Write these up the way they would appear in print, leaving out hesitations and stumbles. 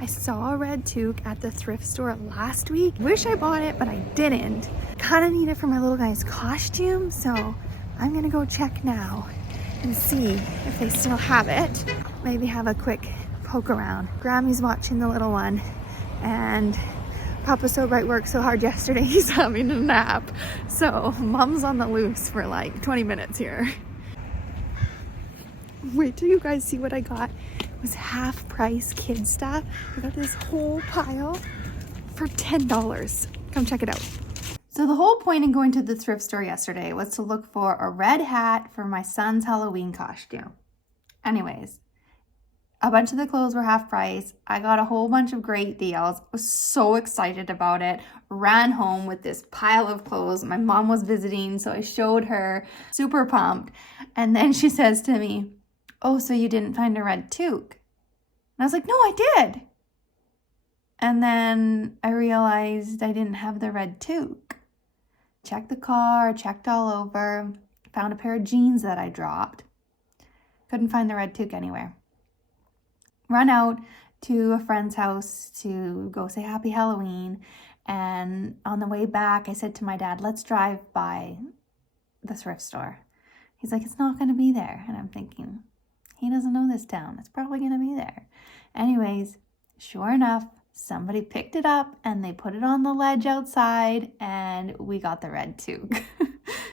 I saw a red toque at the thrift store last week. Wish I bought it, but I didn't. Kind of need it for my little guy's costume, so I'm gonna go check now and see if they still have it. Maybe have a quick poke around. Grammy's watching the little one, and Papa So Bright worked so hard yesterday, he's having a nap. So mom's on the loose for like 20 minutes here. Wait till you guys see what I got. It was half price kid stuff. I got this whole pile for $10. Come check it out. So the whole point in going to the thrift store yesterday was to look for a red hat for my son's Halloween costume. Anyways, a bunch of the clothes were half price. I got a whole bunch of great deals. Was so excited about it. Ran home with this pile of clothes. My mom was visiting, so I showed her. Super pumped. And then she says to me, "Oh, so you didn't find a red toque?" And I was like, "No, I did." And then I realized I didn't have the red toque. Checked the car, checked all over, found a pair of jeans that I dropped. Couldn't find the red toque anywhere. Run out to a friend's house to go say Happy Halloween. And on the way back, I said to my dad, "Let's drive by the thrift store." He's like, "It's not going to be there." And I'm thinking, he doesn't know this town. It's probably going to be there. Anyways, sure enough, somebody picked it up and they put it on the ledge outside and we got the red toque.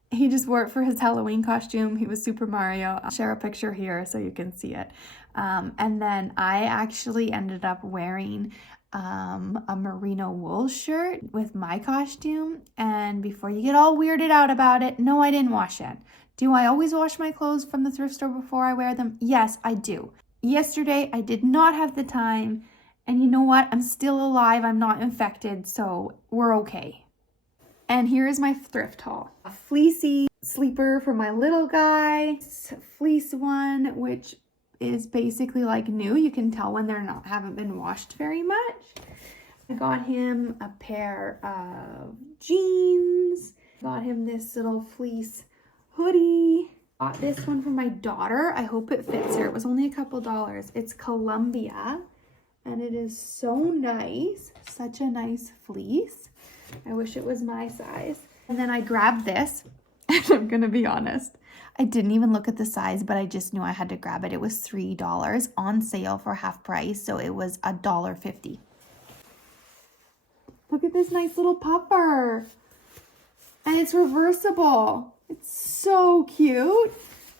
He just wore it for his Halloween costume. He was Super Mario. I'll share a picture here so you can see it. And then I actually ended up wearing a merino wool shirt with my costume. And before you get all weirded out about it, no, I didn't wash it. Do I always wash my clothes from the thrift store before I wear them? Yes, I do. Yesterday, I did not have the time. And you know what? I'm still alive. I'm not infected, so we're okay. And here is my thrift haul. A fleecy sleeper for my little guy. Fleece one, which is basically like new. You can tell when they're haven't been washed very much. I got him a pair of jeans. Got him this little fleece hoodie. Got this one for my daughter. I hope it fits her. It was only a couple dollars. It's Columbia and it is so nice. Such a nice fleece. I wish it was my size. And then I grabbed this and I'm gonna be honest, I didn't even look at the size, but I just knew I had to grab it. It was $3 on sale for half price, so it was $1.50. Look at this nice little puffer. And it's reversible. It's so cute.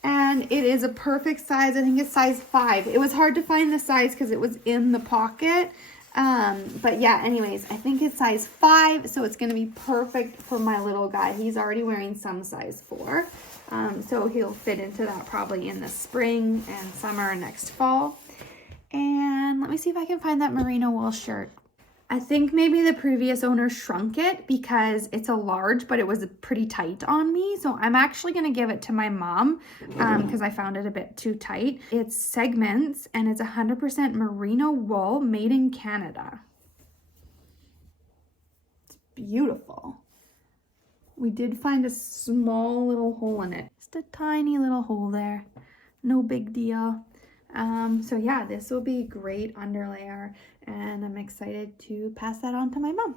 And it is a perfect size. I think it's size 5. It was hard to find the size because it was in the pocket. But yeah, anyways, I think it's size 5. So it's going to be perfect for my little guy. He's already wearing some size 4. So he'll fit into that probably in the spring and summer and next fall. And let me see if I can find that merino wool shirt. I think maybe the previous owner shrunk it because it's a large, but it was pretty tight on me. So I'm actually going to give it to my mom because I found it a bit too tight. It's segments and it's 100% merino wool made in Canada. It's beautiful. We did find a small little hole in it. Just a tiny little hole there. No big deal. So yeah, this will be great underlayer and I'm excited to pass that on to my mom.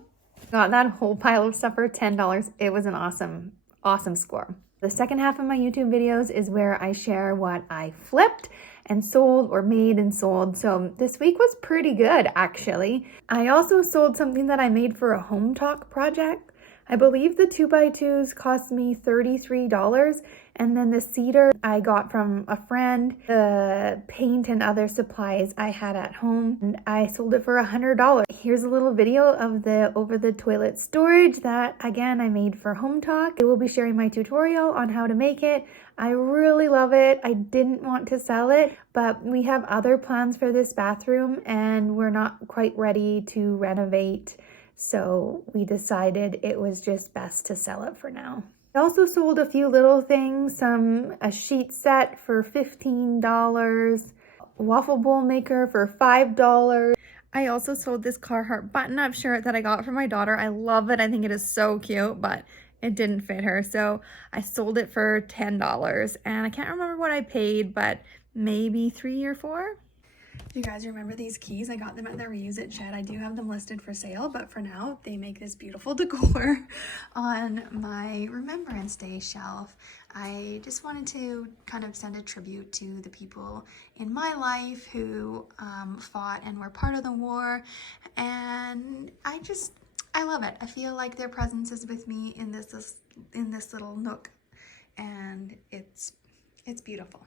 Got that whole pile of stuff for $10. It was an awesome score. The second half of my YouTube videos is where I share what I flipped and sold or made and sold. So this week was pretty good actually. I also sold something that I made for a Hometalk project. I believe the 2x2s cost me $33 and then the cedar I got from a friend, the paint and other supplies I had at home, and I sold it for $100. Here's a little video of the over the toilet storage that again I made for Hometalk. I will be sharing my tutorial on how to make it. I really love it. I didn't want to sell it, but we have other plans for this bathroom and we're not quite ready to renovate. So we decided it was just best to sell it for now. I also sold a few little things, a sheet set for $15, waffle bowl maker for $5. I also sold this Carhartt button-up shirt that I got for my daughter. I love it. I think it is so cute, but it didn't fit her. So I sold it for $10 and I can't remember what I paid, but maybe $3 or $4. You guys remember these keys? I got them at the Reuse It shed. I do have them listed for sale, but for now they make this beautiful decor on my Remembrance Day shelf. I just wanted to kind of send a tribute to the people in my life who fought and were part of the war, and I love it. I feel like their presence is with me in this little nook, and it's beautiful.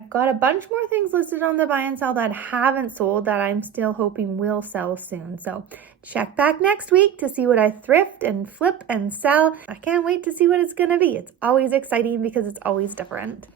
I've got a bunch more things listed on the buy and sell that haven't sold that I'm still hoping will sell soon. So check back next week to see what I thrift and flip and sell. I can't wait to see what it's going to be. It's always exciting because it's always different.